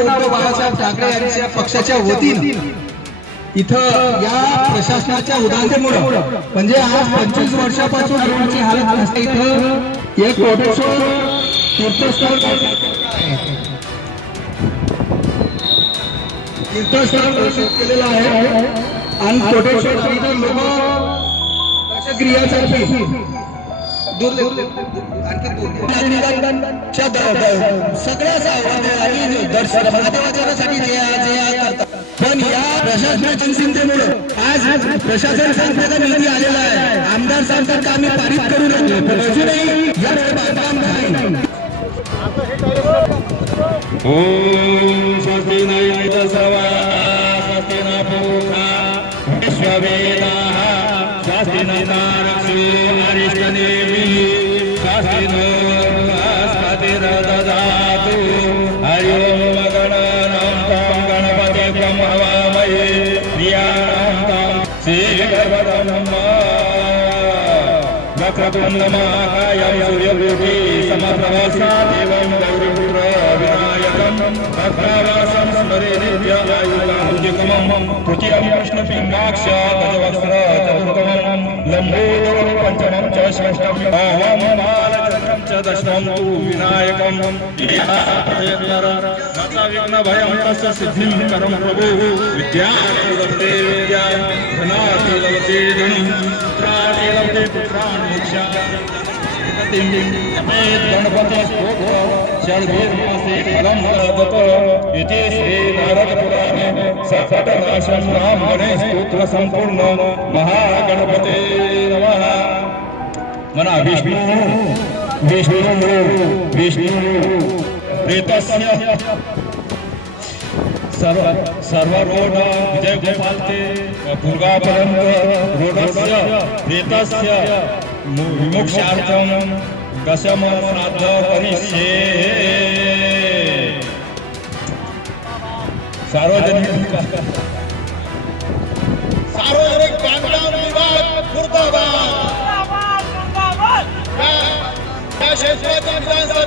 उद्धव बाळासाहेब ठाकरे यांच्या पक्षाच्या वतीने इथं या प्रशासनाच्या उदाहरणामुळे म्हणजे आज 25 वर्षापासून रोडची हालत असते इथं एक कोटेश्वर तीर्थस्थळ घोषित केलेलं आहे आणि कोटेश्वर इथं लोक क्रियासाठी सगळ्याच आणि दर्शन महादेवाचरणासाठी जे करतात पण या प्रशासनाच्या चिंतेमुळे आज प्रशासन सांगण्याचा निधी आलेला आहे आमदार सांगतात का आम्ही पारित करू लागले पण अजूनही याचं बांधकाम नाही ओम स्वस्ति न इंद्र सर्वा स्वस्ति न पूर्वा विश्ववेदाः स्वस्ति न तारक्षो अरिष्टनेमि स्वस्ति नो बृहस्पतिर्दधातु हरि ओम गणानां गणपतिं हवामहे प्रियाणां श्रीगणपतिं वक्रतुण्ड महाकायं सूर्यकोटि समप्रभा देवं गौरीपुत्र विनायकं भक्तवासं स्मरे नित्यायुगानुजिकमं तृतीयं कृष्णपिङ्गाक्ष गजवक्त्र चतुर्थमं लम्बोदरं पञ्चमं च षष्ठं भावं बालचन्द्रं च दशमं तु विनायकं विघ्नभयं तस्य सिद्धिं करं प्रभु विद्यार्थी विद्या धनार्थी धनं पुत्रार्थी पुत्रान् गणपति फलम इति श्री नारद पुराणे सकटनाशं नाम गणेश स्तोत्र संपूर्ण महागणपते नमः मना विष्णु विष्णु विष्णु प्रेतस्य सर्वरोड विजय गोपाल ते दुर्गापर्यंत रोडस्य प्रेतस्य विमुक्षार्थं दशम श्राद्ध करिष्ये सार्वजनिक बांधकाम विभाग मुर्दाबाद या क्षेत्रातील